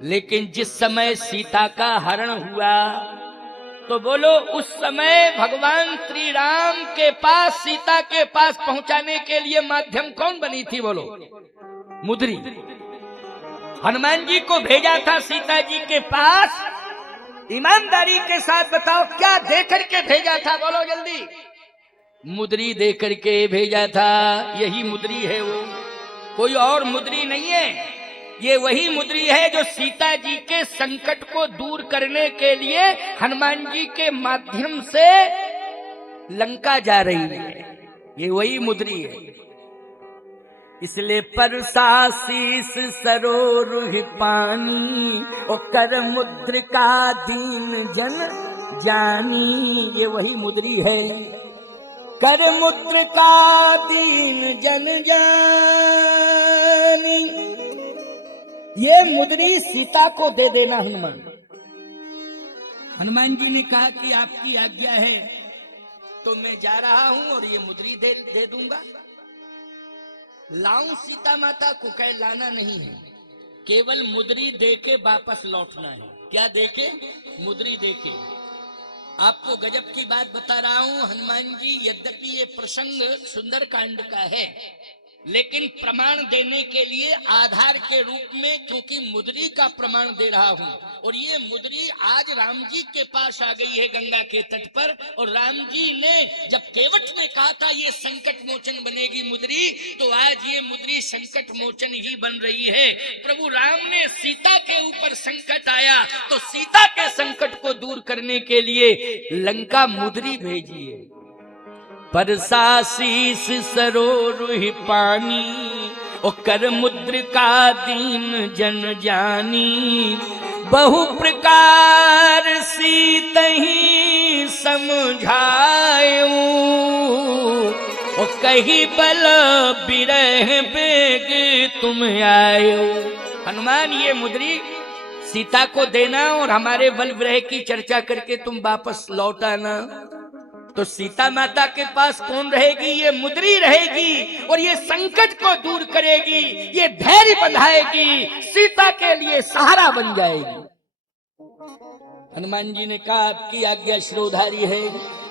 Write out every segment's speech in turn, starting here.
लेकिन जिस समय सीता का हरण हुआ तो बोलो उस समय भगवान श्री राम के पास, सीता के पास पहुंचाने के लिए माध्यम कौन बनी थी? बोलो मुद्री। हनुमान जी को भेजा था सीता जी के पास, ईमानदारी के साथ बताओ क्या दे करके भेजा था? बोलो जल्दी। मुद्री दे करके भेजा था। यही मुद्री है, वो कोई और मुद्री नहीं है। ये वही मुद्री है जो सीता जी के संकट को दूर करने के लिए हनुमान जी के माध्यम से लंका जा रही है। ये वही मुद्री है। इसलिए परसासीस सरोरुह पानी, ओ कर मुद्रिका दीन जन जानी। ये वही मुद्री है, कर मुद्रिका दीन जन जानी। ये मुद्री सीता को दे देना हनुमान। हनुमान जी ने कहा कि आपकी आज्ञा है तो मैं जा रहा हूं और ये मुद्री दे दूंगा। लाऊं सीता माता को? कह लाना नहीं है, केवल मुद्री देके वापस लौटना है। क्या देके? मुद्री देके। आपको गजब की बात बता रहा हूं, हनुमान जी यद्यपि ये प्रसंग सुंदर कांड का है, लेकिन प्रमाण देने के लिए आधार के रूप में, क्योंकि मुद्री का प्रमाण दे रहा हूं। और ये मुद्री आज राम जी के पास आ गई है गंगा के तट पर। और राम जी ने जब केवट में कहा था ये संकट मोचन बनेगी मुद्री, तो आज ये मुद्री संकट मोचन ही बन रही है। प्रभु राम ने सीता के ऊपर संकट आया तो सीता के संकट को दूर करने के लिए लंका मुद्री भेजी है। परसासीस सरोरुह पानी, ओ कर मुद्रिका दीन जन जानी। बहु प्रकार सीतहि समझायूं, ओ कही बल बिरह बेग तुम आयो। हनुमान ये मुद्री सीता को देना और हमारे बल विरह की चर्चा करके तुम वापस लौटाना। तो सीता माता के पास कौन रहेगी? ये मुद्री रहेगी और ये संकट को दूर करेगी, ये धैर्य बंधाएगी, सीता के लिए सहारा बन जाएगी। हनुमान जी ने कहा आपकी आज्ञा शिरोधारी है।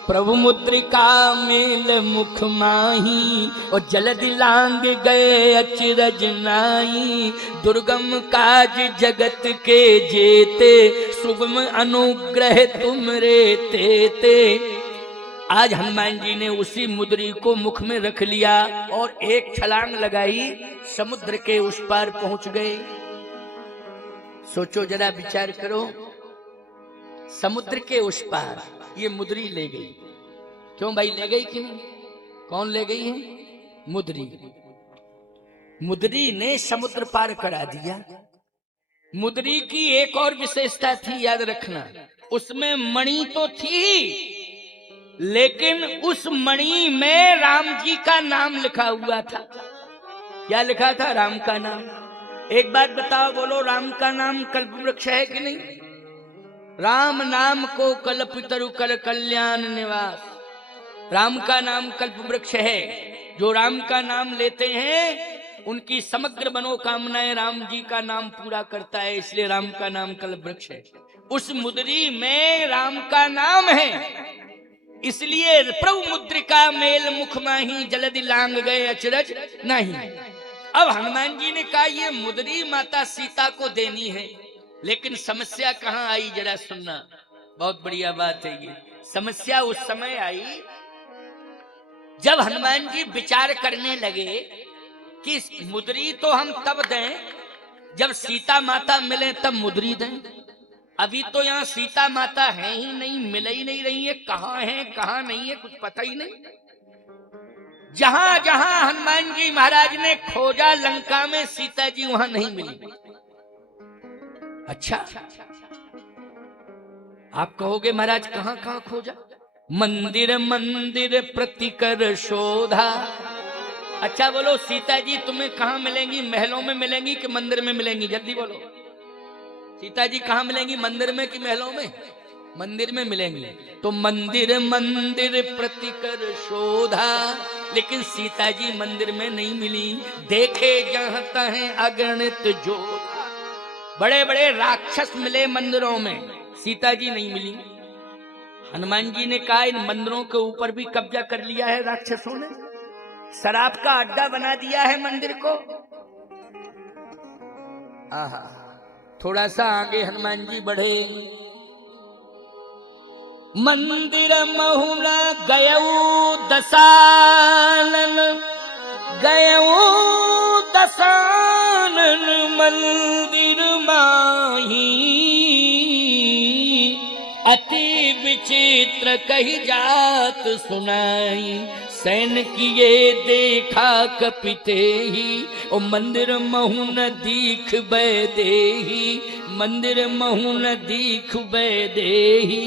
प्रभु मुद्रिका मेल मुख माही, और जलदि लांग गए अचरज नाई। दुर्गम काज जगत के जेते, सुगम अनुग्रह तुम रे तेते। आज हनुमान जी ने उसी मुद्री को मुख में रख लिया और एक छलांग लगाई, समुद्र के उस पार पहुंच गए। सोचो जरा, विचार करो, समुद्र के उस पार ये मुद्री ले गई। क्यों भाई ले गई कि नहीं? कौन ले गई है? मुद्री। मुद्री ने समुद्र पार करा दिया। मुद्री की एक और विशेषता थी, याद रखना, उसमें मणि तो थी, लेकिन उस मणि में राम जी का नाम लिखा हुआ था। क्या लिखा था? राम का नाम। एक बात बताओ, बोलो राम का नाम कल्प वृक्ष है कि नहीं? राम नाम को कल्पितरु कर कल्याण निवास। राम का नाम कल्प वृक्ष है। जो राम का नाम लेते हैं उनकी समग्र मनोकामनाएं राम जी का नाम पूरा करता है, इसलिए राम का नाम कल्प वृक्ष है। उस मुद्री में राम का नाम है, इसलिए प्रभु मुद्रिका मेल मुख माही, जलदि लांग गए अचरज नहीं। अब हनुमान जी ने कहा ये मुद्री माता सीता को देनी है, लेकिन समस्या कहां आई जरा सुनना, बहुत बढ़िया बात है ये। समस्या उस समय आई जब हनुमान जी विचार करने लगे कि मुद्री तो हम तब दें जब सीता माता मिले, तब मुद्री दें। अभी तो यहाँ सीता माता है ही नहीं, मिल ही नहीं रही है, कहाँ है कहाँ नहीं है कुछ पता ही नहीं। जहां जहां हनुमान जी महाराज ने खोजा लंका में, सीता जी वहां नहीं मिली। अच्छा, आप कहोगे महाराज कहां कहां खोजा? मंदिर मंदिर प्रतिकर शोधा। अच्छा बोलो, सीता जी तुम्हें कहां मिलेंगी? महलों में मिलेंगी कि मंदिर में मिलेंगी? जल्दी बोलो, सीता जी कहां मिलेंगी? मंदिर में कि महलों में? मंदिर में मिलेंगी। तो मंदिर मंदिर प्रतिकर शोधा, लेकिन सीता जी मंदिर में नहीं मिली। देखे जहां तहें अगणित जोधा। बड़े बड़े राक्षस मिले मंदिरों में, सीता जी नहीं मिली। हनुमान जी ने कहा इन मंदिरों के ऊपर भी कब्जा कर लिया है राक्षसों ने, शराब का अड्डा बना दिया है मंदिर को। आहा, थोड़ा सा आगे हनुमान जी बढ़े। मंदिर महुना गयऊ दसानन, गयऊ दसानन मंदिर माही, अति विचित्र कही जात सुनाई, सैन किए देखा कपिते ही, ओ मंदिर महु न दीख बैदेही, मंदिर महु न दीख बैदेही।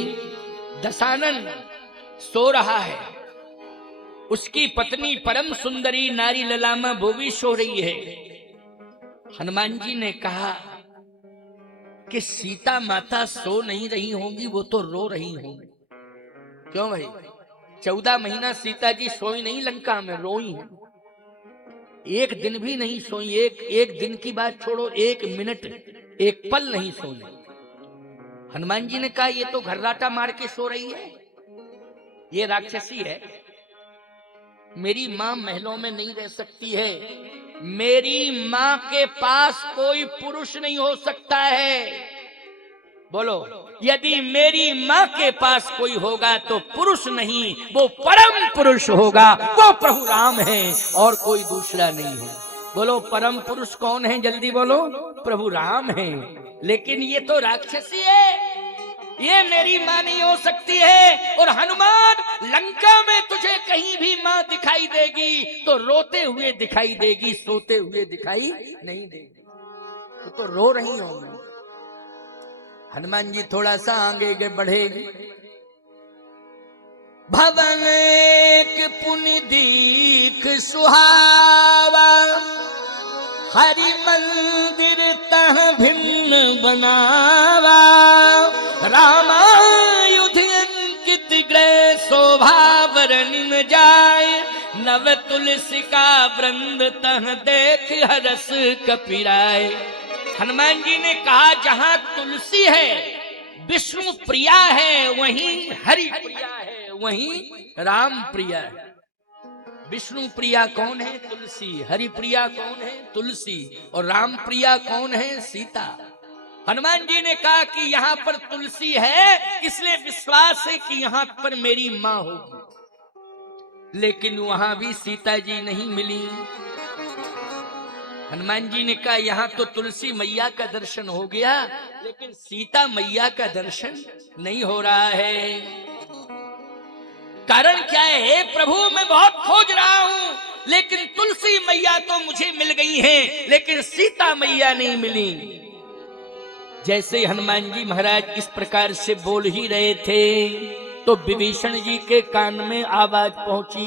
दशानन सो रहा है, उसकी पत्नी परम सुंदरी नारी ललामा वो भी सो रही है। हनुमान जी ने कहा कि सीता माता सो नहीं रही होंगी, वो तो रो रही होंगी। क्यों भाई? 14 महीना सीता जी सोई नहीं लंका में, रोई हैं। एक दिन भी नहीं सोई, एक दिन की बात छोड़ो, एक मिनट एक पल नहीं सोई। हनुमान जी ने कहा ये तो घर्राटा मार के सो रही है, ये राक्षसी है। मेरी मां महलों में नहीं रह सकती है, मेरी मां के पास कोई पुरुष नहीं हो सकता है। बोलो, यदि मेरी मां के पास कोई होगा तो पुरुष नहीं, वो परम पुरुष होगा, वो प्रभु राम है और कोई दूसरा नहीं है। बोलो परम पुरुष कौन है? जल्दी बोलो, प्रभु राम है। लेकिन ये तो राक्षसी है, ये मेरी मां नहीं हो सकती है। और हनुमान, लंका में तुझे कहीं भी मां दिखाई देगी तो रोते हुए दिखाई देगी, सोते हुए दिखाई नहीं देगी। तो रो रही होंगी। हनुमान जी थोड़ा सा आगे बढ़े। भवन एक पुनि दीख सुहावा, हरि मंदिर तह भिन्न बनावा, रामायुध अंकित ग्रह शोभा वर्णि न जाए, नव तुलसी का वृंद तह देख हरस कपिराय। हनुमान जी ने कहा जहां तुलसी है, विष्णु प्रिया है, वहीं हरि प्रिया है, वहीं राम प्रिया है। विष्णु प्रिया कौन है? तुलसी। हरि प्रिया कौन है? तुलसी। और राम प्रिया कौन है? सीता। हनुमान जी ने कहा कि यहाँ पर तुलसी है, इसलिए विश्वास है कि यहाँ पर मेरी मां होगी। लेकिन वहां भी सीता जी नहीं मिली। हनुमान जी ने कहा यहाँ तो तुलसी मैया का दर्शन हो गया, लेकिन सीता मैया का दर्शन नहीं हो रहा है। कारण क्या है? हे प्रभु, मैं बहुत खोज रहा हूं, लेकिन तुलसी मैया तो मुझे मिल गई हैं, लेकिन सीता मैया नहीं मिली। जैसे हनुमान जी महाराज इस प्रकार से बोल ही रहे थे तो विभीषण जी के कान में आवाज पहुंची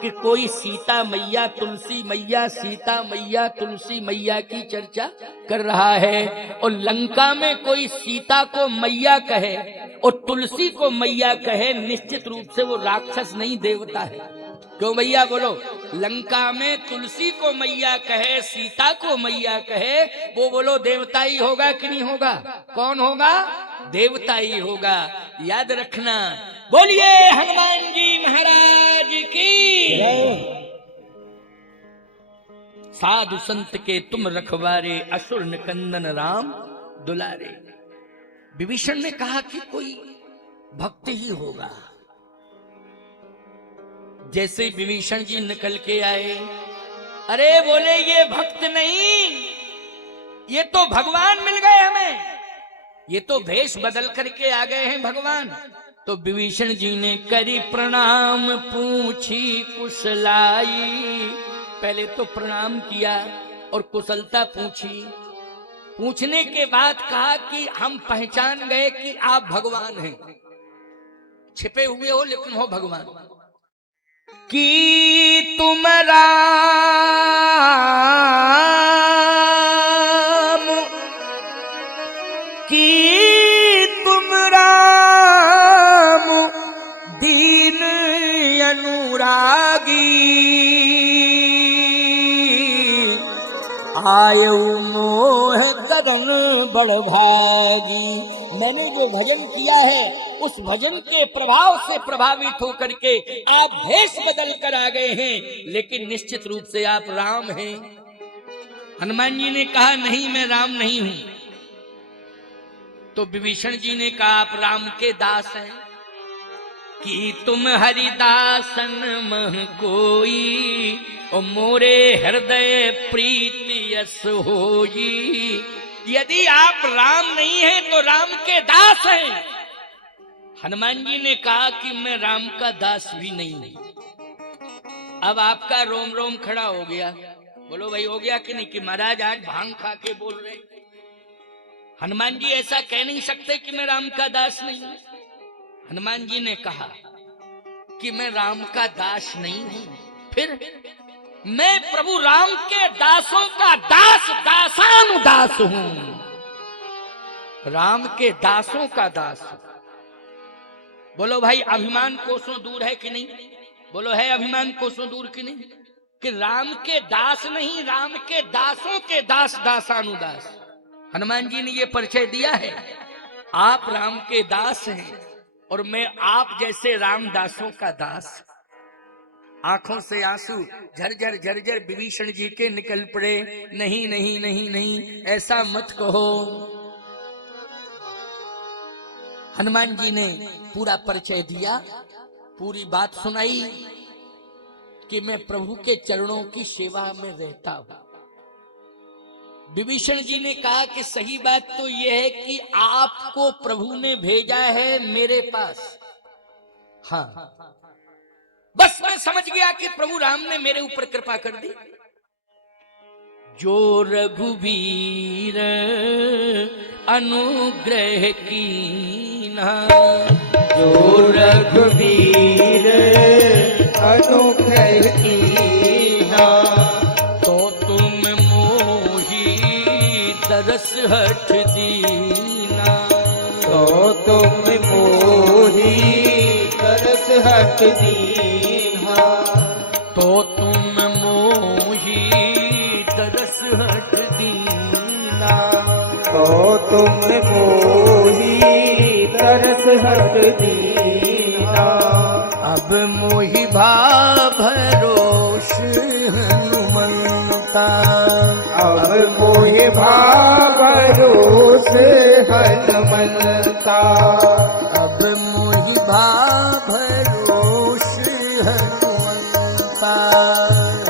कि कोई सीता मैया, तुलसी मैया, सीता मैया, तुलसी मैया की चर्चा कर रहा है। और लंका में कोई सीता को मैया कहे और तुलसी को मैया कहे, निश्चित रूप से वो राक्षस नहीं, देवता है। क्यों भैया? बोलो, लंका में तुलसी को मैया कहे, सीता को मैया कहे, वो बोलो देवता ही होगा कि नहीं होगा? कौन होगा? देवता ही होगा। याद रखना। बोलिए हनुमान जी महाराज की। साधु संत के तुम रखवारे, असुर निकंदन राम दुलारे। विभीषण ने कहा कि कोई भक्त ही होगा। जैसे विभीषण जी निकल के आए, अरे बोले ये भक्त नहीं, ये तो भगवान मिल गए हमें, ये तो भेष बदल करके आ गए हैं भगवान। तो विभीषण जी ने करी प्रणाम, पूछी कुशलाई। पहले तो प्रणाम किया और कुशलता पूछी। पूछने के बाद कहा कि हम पहचान गए कि आप भगवान हैं, छिपे हुए हो लेकिन हो भगवान। कि तुम राम, कि तुम राम दीन अनुरागी, आयु मोह शरण बड़ भागी। मैंने जो भजन किया है उस भजन के प्रभाव से प्रभावित होकर के आप भेष बदल कर आ गए हैं, लेकिन निश्चित रूप से आप राम हैं। हनुमान जी ने कहा नहीं, मैं राम नहीं हूं। तो विभीषण जी ने कहा आप राम के दास हैं कि तुम हरिदासन मह कोई, ओ मोरे हृदय प्रीति यस होई। यदि आप राम नहीं हैं तो राम के दास हैं। हनुमान जी ने कहा कि मैं राम का दास भी नहीं हूं। अब आपका रोम रोम खड़ा हो गया। बोलो भाई, हो गया कि नहीं? कि महाराज आज भांग खा के बोल रहे। हनुमान जी ऐसा कह नहीं सकते कि मैं राम का दास नहीं हूं। हनुमान जी ने कहा कि मैं राम का दास नहीं हूं, फिर मैं प्रभु राम के दासों का दास, दासानुदास हूं। राम के दासों का दास। बोलो भाई, अभिमान कोसों दूर है कि नहीं? बोलो, है अभिमान कोसों दूर कि नहीं? कि राम के दास नहीं, राम के दासों के दास, दासानुदास। हनुमान जी ने ये परिचय दिया है, आप राम के दास हैं और मैं आप जैसे रामदासों का दास। आंखों से आंसू झरझर झरझर विभीषण जी के निकल पड़े। नहीं नहीं नहीं नहीं, ऐसा मत कहो। हनुमान जी ने पूरा परिचय दिया, पूरी बात सुनाई कि मैं प्रभु के चरणों की सेवा में रहता हूं। विभीषण जी ने कहा कि सही बात तो यह है कि आपको प्रभु ने भेजा है मेरे पास। हाँ, बस मैं समझ गया कि प्रभु राम ने मेरे ऊपर कृपा कर दी। जो रघुवीर अनुग्रह कीना, जो रघुवीर अनुग्रह कीना, तो तुम मोही तरस हठ दीना। तो तुम मोही तरस हट दीना। तो तुम मोही तरस हठ दीना। तो तुम मोही तरस हट दीना। अब मोहि भाव भरोस हनुमंता। अब मोहि भाव भरोस हनुमंता। अब मोहि भाव भरोस हनुमंता।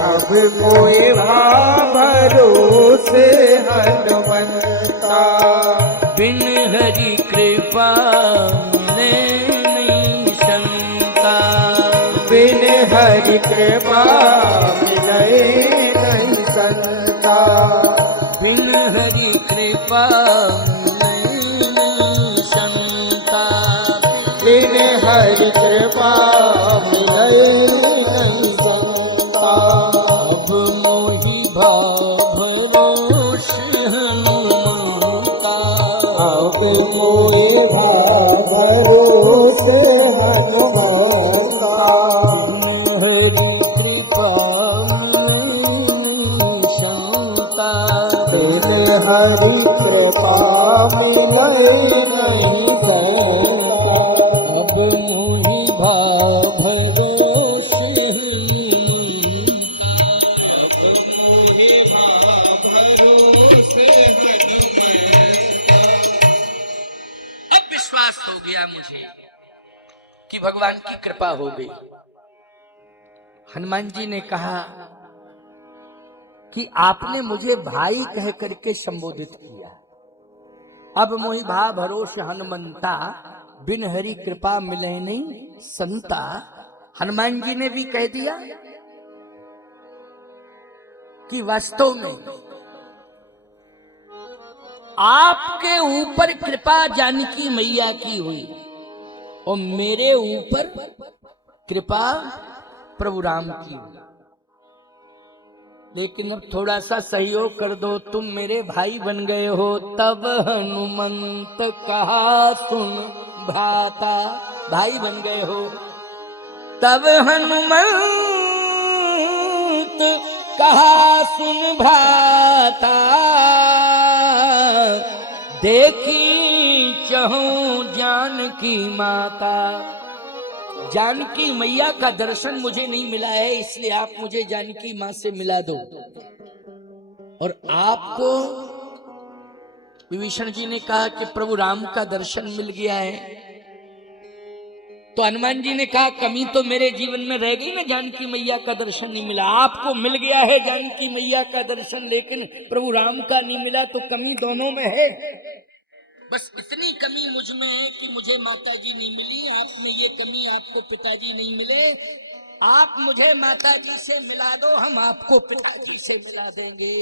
अब मोहि भाव भरोस हनुमंता। बिन हरि कृपा मिले नहीं संता। बिन हरि कृपा मिले नहीं संता। बिन हरि कृपा मिले नहीं संता। बिन हरि कृपा मिले नहीं संता। अब मोहि भाव भरोस हनुमंता। अब मोहि भाव भरोस हनुमंता। बिन हरि कृपा मिले संता। बिन हरि कृपा मिले नहीं संता। अब मोहि भाव भरोस हनुमंता। अब मोहि भाव भरोस हनुमंता। अब विश्वास हो गया मुझे कि भगवान की कृपा हो गई। हनुमान जी ने कहा कि आपने मुझे भाई कह करके संबोधित किया। अब मोहि भाव भरोस हनुमंता, बिन हरि कृपा मिले नहीं संता। हनुमान जी ने भी कह दिया कि वास्तव में आपके ऊपर कृपा जानकी मैया की हुई और मेरे ऊपर कृपा प्रभु राम की हुई। लेकिन अब थोड़ा सा सहयोग कर दो, तुम मेरे भाई बन गए हो। तब हनुमंत कहा सुन भ्राता, भाई बन गए हो। तब हनुमंत कहा सुन भ्राता, देखी चहूं जानकी माता। जानकी मैया का दर्शन मुझे नहीं मिला है, इसलिए आप मुझे जानकी मां से मिला दो। और आपको विभीषण जी ने कहा कि प्रभु राम का दर्शन मिल गया है। तो हनुमान जी ने कहा कमी तो मेरे जीवन में रह गई ना, जानकी मैया का दर्शन नहीं मिला। आपको मिल गया है जानकी मैया का दर्शन, लेकिन प्रभु राम का नहीं मिला, तो कमी दोनों में है। बस इतनी कमी मुझ में है कि मुझे माता जी नहीं मिली, आप में ये कमी, आपको पिताजी नहीं मिले। आप मुझे माता जी से मिला दो, हम आपको पिताजी से मिला देंगे।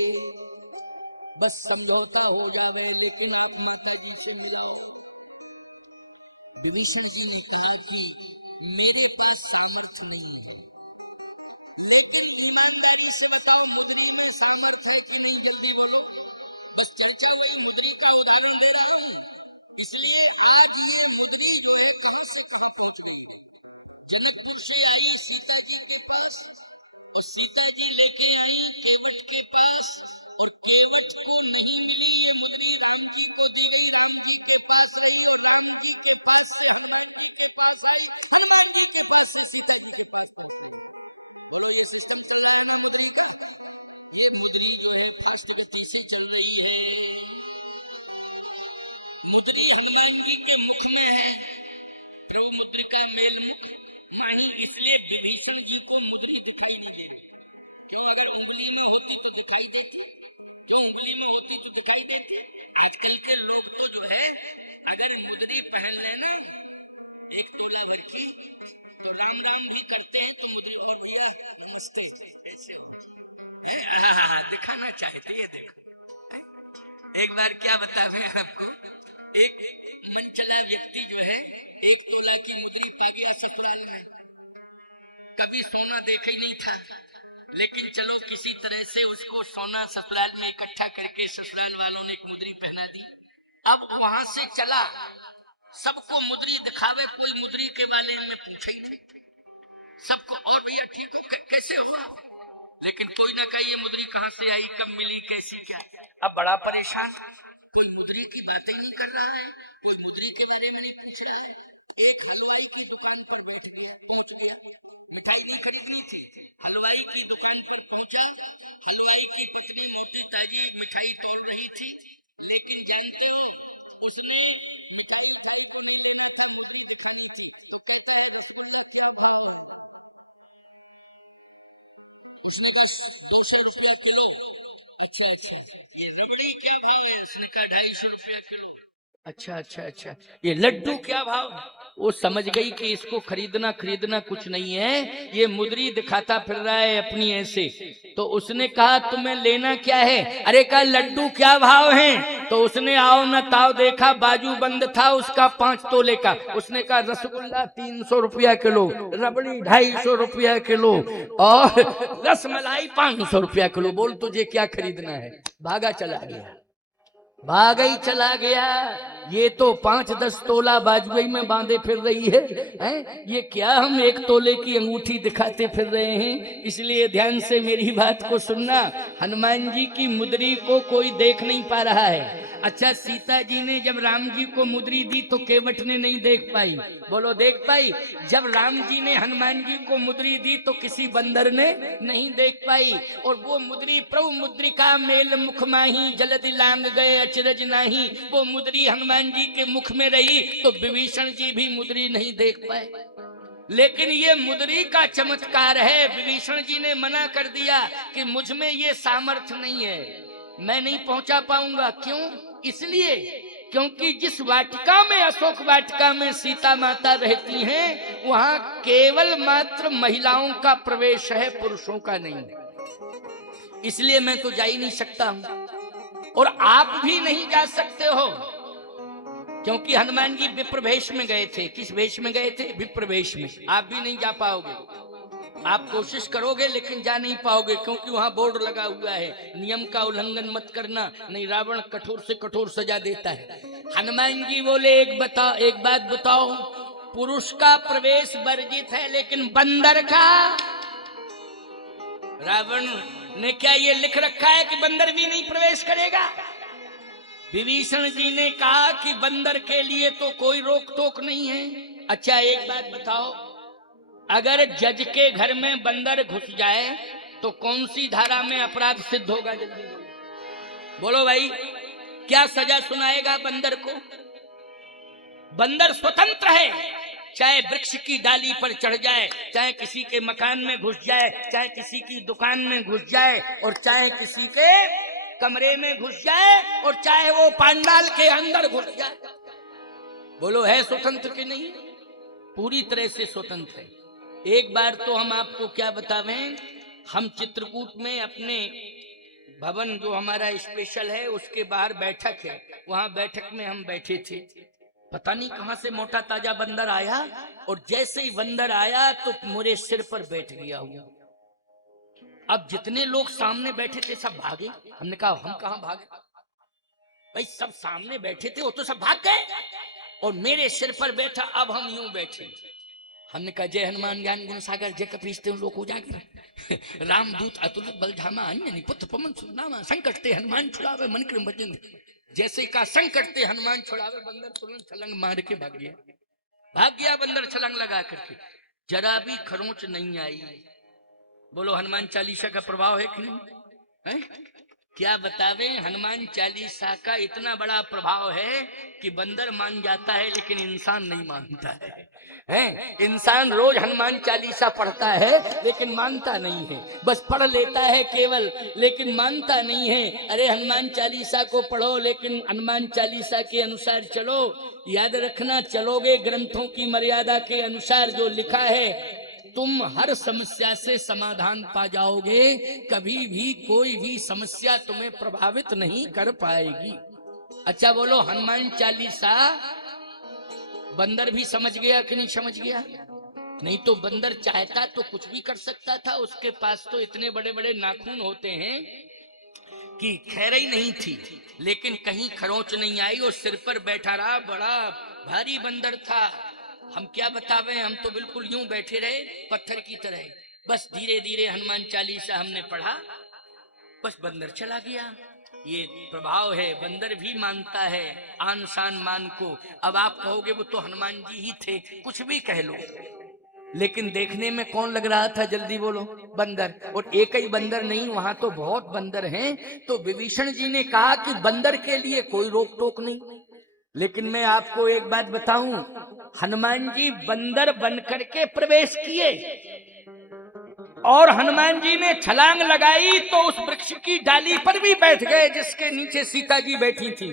बस समझौता हो जावे, लेकिन आप माता जी से मिलाओ। विभीषण जी ने कहा कि मेरे पास सामर्थ्य नहीं है, लेकिन ईमानदारी से बताओ मुद्री में सामर्थ्य है कि नहीं, जल्दी बोलो। बस चर्चा वही मुद्री का उदाहरण दे रहा हूँ। इसलिए आज ये मुद्री जो है कहां से कहां पहुंच गई। जनकपुर से आई सीता जी के पास, और सीता जी लेके आई केवट के पास, और केवट को नहीं मिली ये मुद्री राम जी को दी गई, राम जी के पास आई, और राम जी के पास से हनुमान जी के पास आई, हनुमान जी के पास से सीता जी के पास पहुंची। बोलो ये सिस्टम चल रहा है ना मुद्री का। ये मुद्री जो है फास्ट गति से चल रही है। मुद्री हनुमान जी के मुख में है, प्रभु मुद्रिका मेल मुख माही, इसलिए विभीषण जी को मुद्री दिखाई नहीं दे रही। क्यों? अगर उंगली में होती तो दिखाई देती, क्यों उंगली में होती तो दिखाई देती। आजकल के लोग तो जो है अगर मुद्री पहन लेने 1 तोला भर की तो राम राम भी करते हैं, तो मुद्री और भैया नमस्ते ऐसे दिखाना चाहते हैं। देखो एक बार क्या बता मैं आपको, एक मनचला व्यक्ति जो है 1 तोला की मुद्री पा गया ससुराल में। कभी सोना देखा ही नहीं था, लेकिन चलो किसी तरह से उसको सोना ससुराल में इकट्ठा करके ससुराल वालों ने एक मुद्री पहना दी। अब वहां से चला, सबको मुद्री दिखावे, कोई मुद्री के बारे में पूछे ही नहीं सबको। और भैया ठीक हो, कैसे हुआ, लेकिन कोई ना कहे ये मुद्री कहाँ से आई, कब मिली, कैसी क्या। अब बड़ा परेशान, कोई मुद्री की बातें नहीं कर रहा है, कोई मुद्री के बारे में नहीं पूछ रहा है। एक हलवाई की दुकान पर बैठ गया, पहुंच गया, मिठाई नहीं खरीदनी थी, हलवाई की दुकान पर पहुंचा। हलवाई की पत्नी मोटी ताजी मिठाई तोड़ रही थी, लेकिन जानते हो उसने मिठाई को नहीं लेना था, मुद्री दिखानी थी। तो कहता है रसगुल्ला क्या भाव है, उसने कहा 200 रुपया किलो। अच्छा अच्छा, ये रबड़ी क्या भाव है, उसने कहा 250 रुपया किलो। अच्छा, ये लड्डू क्या भाव। वो समझ गई कि इसको खरीदना कुछ नहीं है, ये मुद्री दिखाता फिर रहा है अपनी ऐसे। तो उसने कहा तुम्हें लेना क्या है। अरे कहा लड्डू क्या भाव है। तो उसने आओ न ताव देखा, बाजू बंद था उसका 5 तोले का। उसने कहा रसगुल्ला 300 रुपया किलो, रबड़ी 250 रुपया किलो, और रसमलाई 500 रुपया किलो। बोल तुझे क्या खरीदना है। भागा ही चला गया। ये तो 5-10 तोला बाजूई में बांधे फिर रही है, हैं? ये क्या हम 1 तोले की अंगूठी दिखाते फिर रहे हैं। इसलिए ध्यान से मेरी बात को सुनना। हनुमान जी की मुद्री को कोई देख नहीं पा रहा है। अच्छा, सीता जी ने जब राम जी को मुद्री दी तो केवट ने नहीं देख पाई। बोलो देख पाई। जब राम जी ने हनुमान जी को मुद्री दी तो किसी बंदर ने नहीं देख पाई। और वो मुद्री प्रभु मुद्रिका मेल मुख माही, जल्दी लांग गए अचरज नाही। वो मुद्री हनुमान जी के मुख में रही तो विभीषण जी भी मुद्री नहीं देख पाए। लेकिन ये मुद्री का चमत्कार है। विभीषण जी ने मना कर दिया कि मुझ में ये सामर्थ्य नहीं है, मैं नहीं पहुंचा पाऊंगा। क्यों? इसलिए क्योंकि जिस वाटिका में, अशोक वाटिका में सीता माता रहती हैं, वहां केवल मात्र महिलाओं का प्रवेश है, पुरुषों का नहीं। इसलिए मैं तो जा ही नहीं सकता हूं, और आप भी नहीं जा सकते हो, क्योंकि हनुमान जी विप्र वेश में गए थे। किस वेश में गए थे? विप्र वेश में। आप भी नहीं जा पाओगे। आप कोशिश करोगे लेकिन जा नहीं पाओगे, क्योंकि वहां बोर्ड लगा हुआ है, नियम का उल्लंघन मत करना, नहीं रावण कठोर से कठोर सजा देता है। हनुमान जी बोले एक बात बताओ, पुरुष का प्रवेश वर्जित है, लेकिन बंदर का। रावण ने क्या ये लिख रखा है कि बंदर भी नहीं प्रवेश करेगा? विभीषण जी ने कहा कि बंदर के लिए तो कोई रोक टोक नहीं है। अच्छा एक बात बताओ, अगर जज के घर में बंदर घुस जाए तो कौन सी धारा में अपराध सिद्ध होगा? जल्दी बोलो भाई, क्या सजा सुनाएगा बंदर को? बंदर स्वतंत्र है, चाहे वृक्ष की डाली पर चढ़ जाए, चाहे किसी के मकान में घुस जाए, चाहे किसी की दुकान में घुस जाए, और चाहे किसी के कमरे में घुस जाए, और चाहे वो पांडाल के अंदर घुस जाए। बोलो है स्वतंत्र कि नहीं? पूरी तरह से स्वतंत्र है। एक बार तो हम आपको क्या बतावें, हम चित्रकूट में अपने भवन जो हमारा स्पेशल है उसके बाहर बैठक है, वहां बैठक में हम बैठे थे। पता नहीं कहां से मोटा ताजा बंदर आया, और जैसे ही बंदर आया तो मेरे सिर पर बैठ गया हुआ। अब जितने लोग सामने बैठे थे सब भागे। हमने कहा हम कहां भागे भाई, सब सामने बैठे थे वो तो सब भाग गए, और मेरे सिर पर बैठा। अब हम यूं बैठे। हमने कहा जय हनुमान ज्ञान गुण सागर जय कपीस लोक उजागर रामदूत अतुलित बलधामा अन्य पुत्र पवन सुनामा संकट ते हनुमान छुड़ावे मन क्रम भजन। जैसे का संकट ते हनुमान छुड़ावे, बंदर तुरंत छलांग मार के भाग गया बंदर छलांग लगा करके, जरा भी खरोंच नहीं आई। बोलो हनुमान चालीसा का प्रभाव है कि नहीं? क्या बतावे, हनुमान चालीसा का इतना बड़ा प्रभाव है कि बंदर मान जाता है लेकिन इंसान नहीं मानता है। इंसान रोज हनुमान चालीसा पढ़ता है लेकिन मानता नहीं है, बस पढ़ लेता है केवल लेकिन मानता नहीं है। अरे हनुमान चालीसा को पढ़ो लेकिन हनुमान चालीसा के अनुसार चलो। याद रखना, चलोगे ग्रंथों की मर्यादा के अनुसार जो लिखा है, तुम हर समस्या से समाधान पा जाओगे। कभी भी कोई भी समस्या तुम्हें प्रभावित नहीं कर पाएगी। अच्छा बोलो, हनुमान चालीसा बंदर भी समझ गया कि नहीं समझ गया? नहीं तो बंदर चाहता तो कुछ भी कर सकता था। उसके पास तो इतने बड़े बड़े नाखून होते हैं कि खैर ही नहीं थी, लेकिन कहीं खरोंच नहीं आई और सिर पर बैठा रहा। बड़ा भारी बंदर था। हम क्या बतावें, हम तो बिल्कुल यूं बैठे रहे पत्थर की तरह। बस धीरे धीरे हनुमान चालीसा हमने पढ़ा, बस बंदर चला गया। ये प्रभाव है, बंदर भी मानता है आन शान मान को। अब आप कहोगे वो तो हनुमान जी ही थे, कुछ भी कह लो, लेकिन देखने में कौन लग रहा था? जल्दी बोलो। बंदर। और एक ही बंदर नहीं, वहां तो बहुत बंदर हैं। तो विभीषण जी ने कहा कि बंदर के लिए कोई रोक टोक नहीं। लेकिन मैं आपको एक बात बताऊं, हनुमान जी बंदर बनकर के प्रवेश किए और हनुमान जी ने छलांग लगाई तो उस वृक्ष की डाली पर भी बैठ गए जिसके नीचे सीता जी बैठी थी।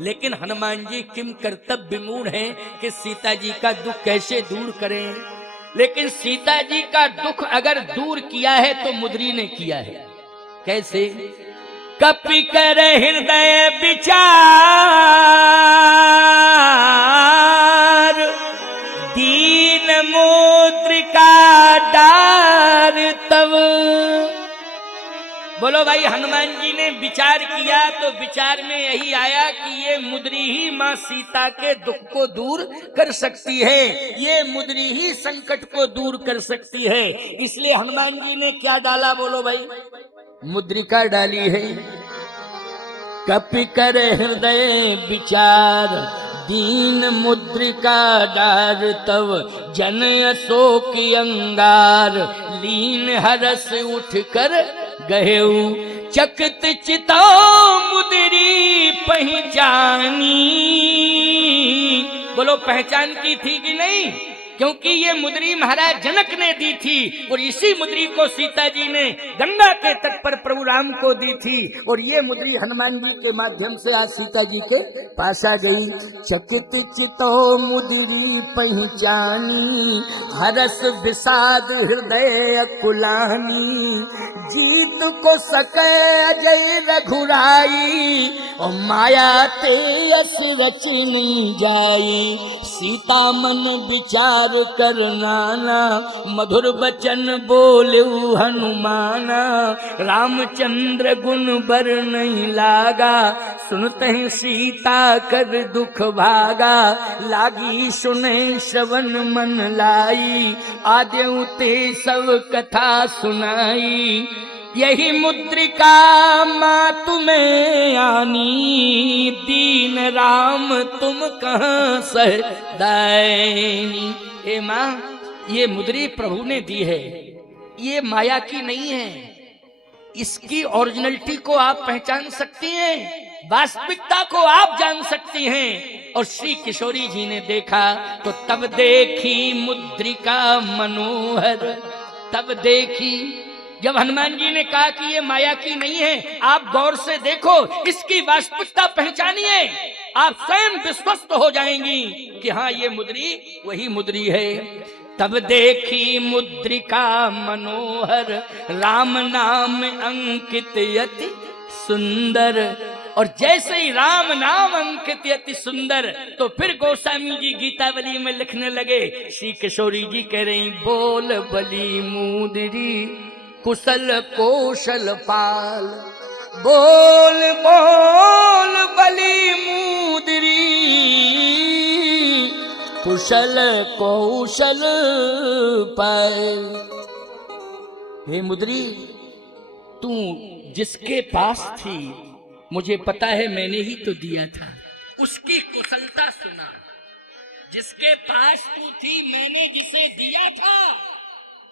लेकिन हनुमान जी किम कर्तव्य विमूढ़ हैं कि सीता जी का दुख कैसे दूर करें। लेकिन सीता जी का दुख अगर दूर किया है तो मुद्री ने किया है। कैसे? कपि कर हृदय विचार दीन मुद्रिका डार तब। बोलो भाई, हनुमान जी ने विचार किया तो विचार में यही आया कि ये मुद्री ही माँ सीता के दुख को दूर कर सकती है, ये मुद्री ही संकट को दूर कर सकती है। इसलिए हनुमान जी ने क्या डाला? बोलो भाई, मुद्रिका डाली है। कपि कर हृदय विचार दीन मुद्रिका डार तव जन अशोक अंगार लीन हरस उठ कर गहेऊ चकित चिता मुद्री पहचानी। बोलो, पहचान की थी कि नहीं? क्योंकि ये मुद्री महाराज जनक ने दी थी और इसी मुद्री को सीता जी ने गंगा के तट पर प्रभु राम को दी थी और ये मुद्री हनुमान जी के माध्यम से आज सीता जी के पास आ गई। चकित चितो मुद्री पहचानी हरस विषाद हृदय कुलानी जीत को सके अजय रघुराई और माया ते अस रचनी जाई। सीता मन विचार करनाना मधुर बचन बोलू हनुमाना रामचंद्र गुण बर नहीं लागा सुनते ही सीता कर दुख भागा लागी सुने श्रवण मन लाई आद्यु ते सब कथा सुनाई यही मुद्रिका माँ तुम्हें आनी, दीन राम तुम कहाँ सहदायनी। ए माँ, ये मुद्री प्रभु ने दी है, ये माया की नहीं है। इसकी ओरिजिनलिटी को आप पहचान सकती हैं, वास्तविकता को आप जान सकती हैं। और श्री किशोरी जी ने देखा तो तब देखी मुद्रिका मनोहर, तब देखी। जब हनुमान जी ने कहा कि ये माया की नहीं है, आप गौर से देखो, इसकी वास्तविकता पहचानिए, आप स्वयं विश्वस्त हो जाएंगी कि हाँ ये मुद्री वही मुद्री है। तब देखी मुद्रिका मनोहर, राम नाम अंकित यति सुंदर। और जैसे ही राम नाम अंकित यति सुंदर, तो फिर गोस्वामी जी गीतावली में लिखने लगे। श्री किशोरी जी कह रही, बोल बली मुद्री कुशल कौशल पाल, बोल बोल बली मुद्री कुशल कौशल पाल। हे मुद्री, तू जिसके पास थी, मुझे पता है मैंने ही तो दिया था, उसकी कुशलता सुना। जिसके पास तू थी, मैंने जिसे दिया था,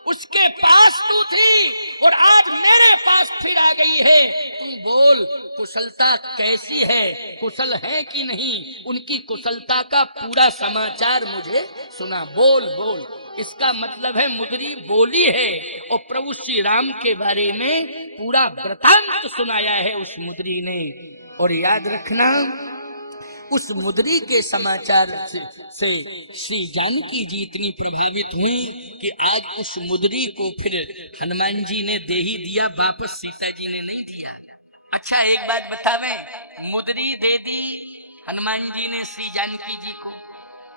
उसके पास तू थी, और आज मेरे पास फिर आ गई है। तू बोल, कुशलता कैसी है, कुशल है कि नहीं, उनकी कुशलता का पूरा समाचार मुझे सुना। बोल बोल, इसका मतलब है मुद्री बोली है, और प्रभु श्री राम के बारे में पूरा वृतांत सुनाया है उस मुद्री ने। और याद रखना, उस मुद्री के समाचार से श्री जानकी जी इतनी प्रभावित हुई कि आज उस मुद्री को फिर हनुमान जी ने दे ही दिया, वापस सीता जी ने नहीं दिया। अच्छा एक बात बतावे, मुद्री दे दी हनुमान जी ने श्री जानकी जी को,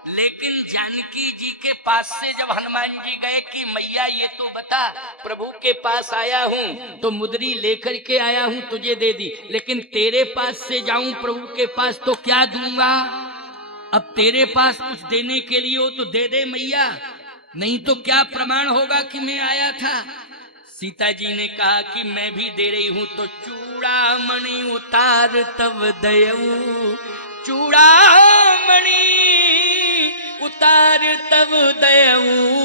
लेकिन जानकी जी के पास से जब हनुमान जी गए कि मैया ये तो बता, प्रभु के पास आया हूँ तो मुद्री लेकर के आया हूँ, तुझे दे दी, लेकिन तेरे पास से जाऊं प्रभु के पास तो क्या दूंगा? अब तेरे पास कुछ देने के लिए हो तो दे दे मैया, नहीं तो क्या प्रमाण होगा कि मैं आया था? सीता जी ने कहा कि मैं भी दे रही हूँ, तो चूड़ामणि उतार तब दयऊ, चूड़ामणि उतार तब दयऊ,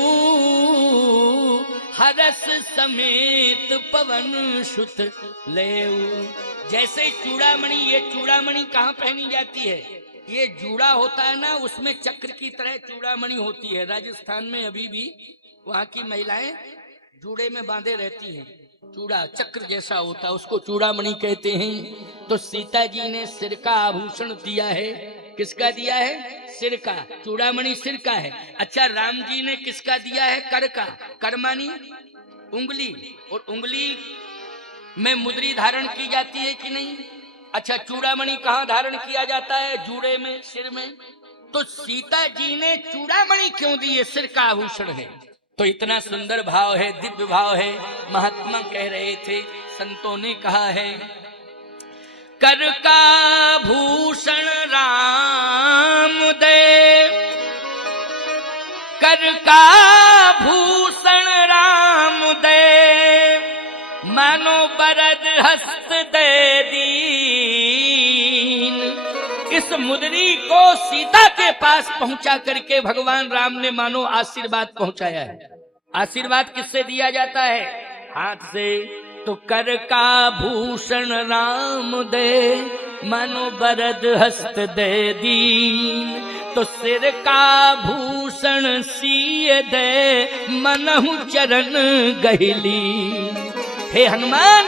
हरस समेत पवन सुत लेऊ। जैसे चूड़ामणि, ये चूड़ामणि कहाँ पहनी जाती है? ये जूड़ा होता है ना, उसमें चक्र की तरह चूड़ामणि होती है। राजस्थान में अभी भी वहाँ की महिलाएं जूड़े में बांधे रहती हैं, चूड़ा चक्र जैसा होता है, उसको चूड़ामणि कहते हैं। तो सीता जी ने सिर का आभूषण दिया है, किसका दिया है? सिर का। चूड़ामणि सिर का है। अच्छा, राम जी ने किसका दिया है? कर का। कर मानी उंगली, और उंगली में मुद्री धारण की जाती है कि नहीं? अच्छा, चूड़ामणि कहाँ धारण किया जाता है? जूड़े में, सिर में। तो सीता जी ने चूड़ामणि क्यों दी? ये सिर का आभूषण है। तो इतना सुंदर भाव है, दिव्य भाव है। महात्मा कह रहे थे, संतों ने कहा है, कर का भूषण राम दे, कर का भूषण राम दे, मानो बरद हस्त दे दीन। इस मुद्री को सीता के पास पहुंचा करके भगवान राम ने मानो आशीर्वाद पहुंचाया है। आशीर्वाद किससे दिया जाता है? हाथ से। तो कर का भूषण राम दे, मानो बरद हस्त दे दीन। तो सिर का भूषण सिय दे, मनहु चरण गहिली। हे हनुमान,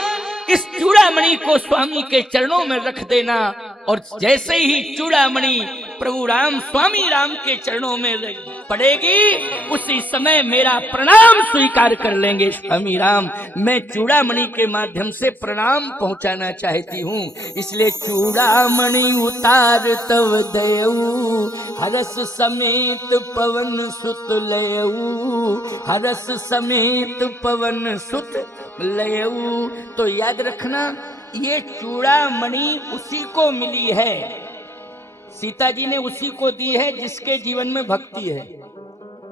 इस चूड़ामणि को स्वामी के चरणों में रख देना, और जैसे ही चूड़ामणि प्रभु राम, स्वामी राम के चरणों में पड़ेगी, उसी समय मेरा प्रणाम स्वीकार कर लेंगे स्वामी राम। मैं चूड़ामणि के माध्यम से प्रणाम पहुंचाना चाहती हूँ, इसलिए चूड़ामणि उतार तव दयऊ, हरस समेत पवन सुत लयऊ, हरस समेत पवन सुत लयऊ। तो याद रखना, ये चूड़ामणि उसी को मिली है, सीता जी ने उसी को दी है जिसके जीवन में भक्ति है।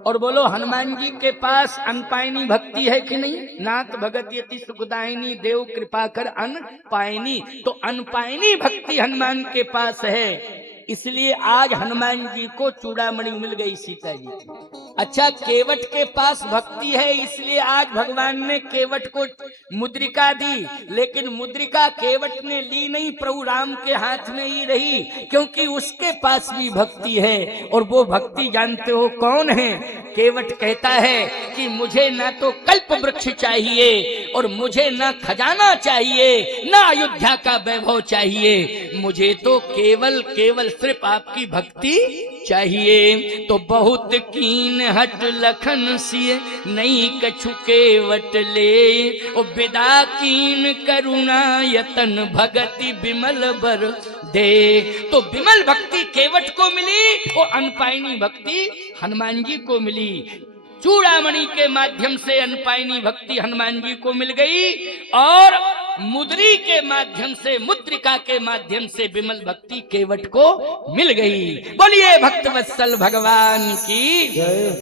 और बोलो हनुमान जी के पास अनपायनी भक्ति है कि नहीं? नाथ भगत यति सुखदायिनी देव कृपा कर अनपायनी। तो अनपायनी भक्ति हनुमान के पास है, इसलिए आज हनुमान जी को चूड़ामणि मिल गई सीता जी की। अच्छा, केवट के पास भक्ति है, इसलिए आज भगवान ने केवट को मुद्रिका दी, लेकिन मुद्रिका केवट ने ली नहीं, प्रभु राम के हाथ में ही रही, क्योंकि उसके पास भी भक्ति है। और वो भक्ति जानते हो कौन है? केवट कहता है कि मुझे ना तो कल्प वृक्ष चाहिए और मुझे ना खजाना चाहिए, ना अयोध्या का वैभव चाहिए, मुझे तो केवल केवल सिर्फ आपकी भक्ति चाहिए। तो बहुत कीन हट लखन सिए नहीं कछु केवट ले, ओ विदा कीन करुणा यतन भगति विमल बर दे। तो विमल भक्ति केवट को मिली और अनपायनी भक्ति हनुमान जी को मिली। चूड़ामणि के माध्यम से अनपायनी भक्ति हनुमान जी को मिल गई और मुद्री के माध्यम से, मुद्रिका के माध्यम से विमल भक्ति केवट को मिल गई। बोलिए भक्तवत्सल भगवान की जय।